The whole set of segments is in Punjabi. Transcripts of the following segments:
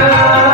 Yeah.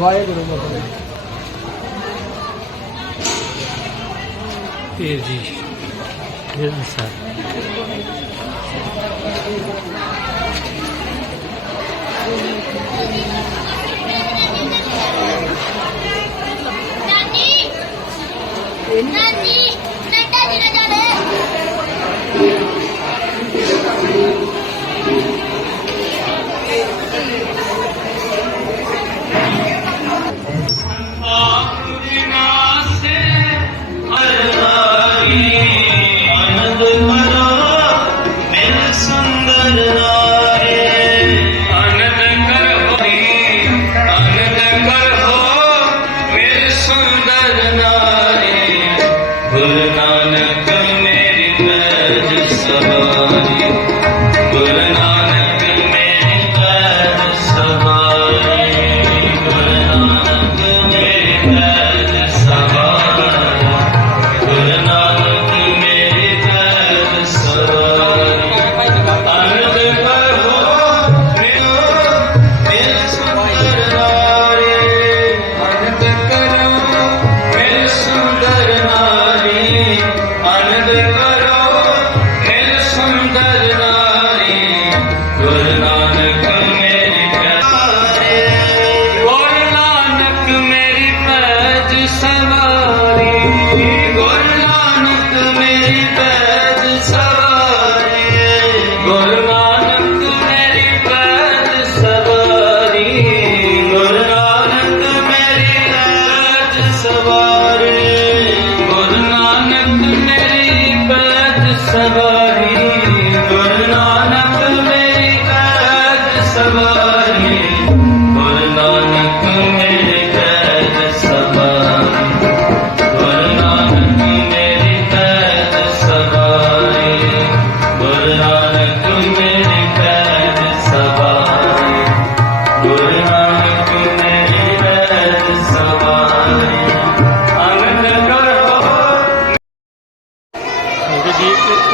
ਵਾਹਿਗੁਰੂ ਬਾਬਾ ਪੀਰ ਜੀ ਇਹ ਸਰ। ਨਾਨੀ ਨਾਨੀ।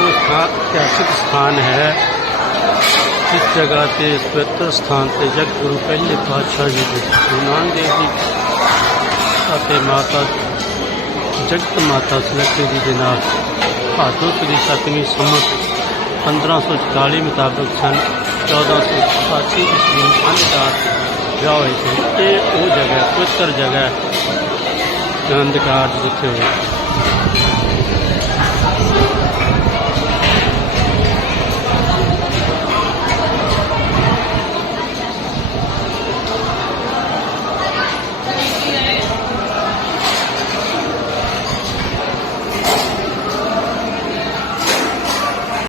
ਇਤਿਹਾਸਕ ਸਥਾਨ ਹੈ। ਇਸ ਜਗ੍ਹਾ ਤੇ ਪਵਿੱਤਰ ਸਥਾਨ ਤੇ ਜਗ ਗੁਰੂ ਪਹਿਲੇ ਪਾਤਸ਼ਾਹ ਜੀ ਦੇ ਗੁਰੂ ਨਾਨਕ ਦੇਵ ਜੀ ਅਤੇ ਮਾਤਾ ਜਗਤ ਮਾਤਾ ਸਲੱਖੀ ਜੀ ਦੇ ਨਾਲ ਭਾਦੋ ਦੀ ਸਤਵੀਂ ਸੰਮਤ 1544 ਮੁਤਾਬਕ ਸਨ। 1488 ਈਸਵੀ ਨੂੰ ਅੰਧਕਾਰ ਵਿਆਹ ਹੋਏ ਸੀ। ਇਹ ਉਹ ਜਗ੍ਹਾ ਪਵਿੱਤਰ ਜਗ੍ਹਾ ਹੈ। ਆਨੰਦ ਕਾਰਜ ਜਿੱਥੇ ਹੋਏ।